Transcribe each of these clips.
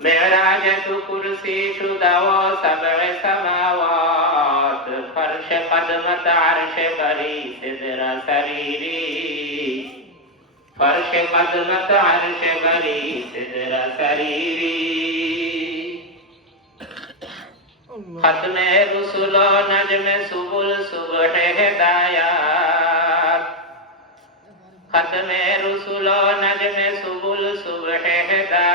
معراجة كرسي شدى وسبع سماوات فرش قدمة عرش بري سدر سريري فرش قدمة عرش بري سدر سريري ختم رسول نجم سبل صبح هدايات ختم رسول نجم سبل صبح هدايات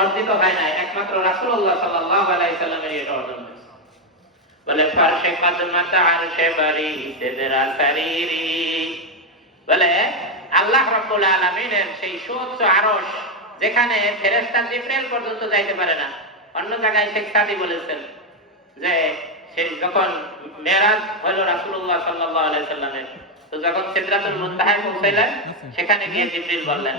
অর্জিত হয় না একমাত্র রাসূলুল্লাহ সাল্লাল্লাহু আলাইহি সাল্লামের এটা অর্জন বলে, ফারশে কদমত আরশে বারি সিদরা সারিরি। বলে, আল্লাহ রাব্বুল আলামিনের সেই সুউচ্চ আরশ যেখানে ফেরেশতা জিবরাইল পর্যন্ত যাইতে পারে না, অন্য জায়গায় শেখ সাদি বলেছেন যে, সে যখন মেরাজ হলো রাসূলুল্লাহ সাল্লাল্লাহু আলাইহি সাল্লামের, তো যখন সিদরাতুল মুনতাহায় পৌঁছাইলেন, সেখানে গিয়ে জিবরিল বললেন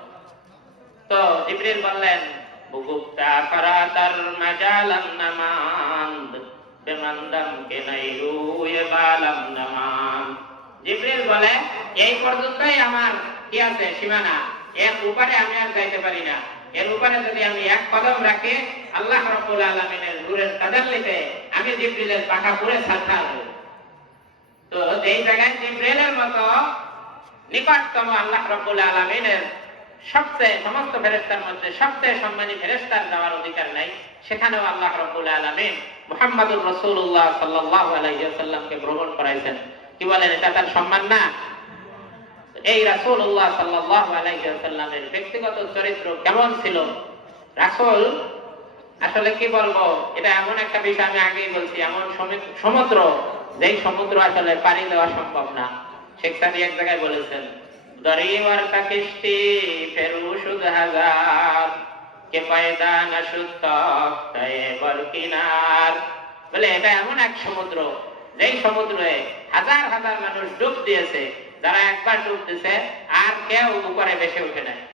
তো জিবরিল বললেন বুগুপ্তা নামান্দ, বেমান্দাম কে নামান বলে, এই পর্যন্তই আমার কি আছে? সীমানা। এর উপরে আমি আর যাইতে পারি না। এর উপরে যদি আমি এক কদম রাখি, আল্লাহ রাব্বুল আলামিনের নূরের তাজাল্লিতে আমি জিবরিলের পাখা পুরে ছাড়ছাড় হই তো এই জায়গায় জিবরিলের মতো নিকটতম আল্লাহ রাব্বুল আলামিনের সবচেয়ে সমস্ত ফেরেশতার মধ্যে সবচেয়ে সম্মানী ফেরেশতার যাওয়ার অধিকার নাই, সেখানেও আল্লাহ রাব্বুল আলামিন মুহাম্মদুর রাসূলুল্লাহ সাল্লাল্লাহু আলাইহি ওয়াসাল্লামকে ভ্রমণ করাইছেন। কি বলেন, এটা তার সম্মান না? এই রাসূলুল্লাহ সাল্লাল্লাহু আলাইহি ওয়াসাল্লামের ব্যক্তিগত চরিত্র কেমন ছিল? রাসূল, আসলে কি বলব, এটা এমন একটা বিষয়, আমি আগেই বলছি, এমন সমে- সমুদ্র, যেই সমুদ্র আসলে পানি দেওয়া সম্ভব না। শেখ সাদি এক জায়গায় বলেছেন কিস্তি ফেরু সুদ হাজার কে পয়দা না সুদ বল বলে, এটা এমন এক সমুদ্র, যেই সমুদ্রে হাজার হাজার মানুষ ডুব দিয়েছে, যারা একবার ডুব দিয়েছে আর কেউ উপরে বেশি উঠে নাই।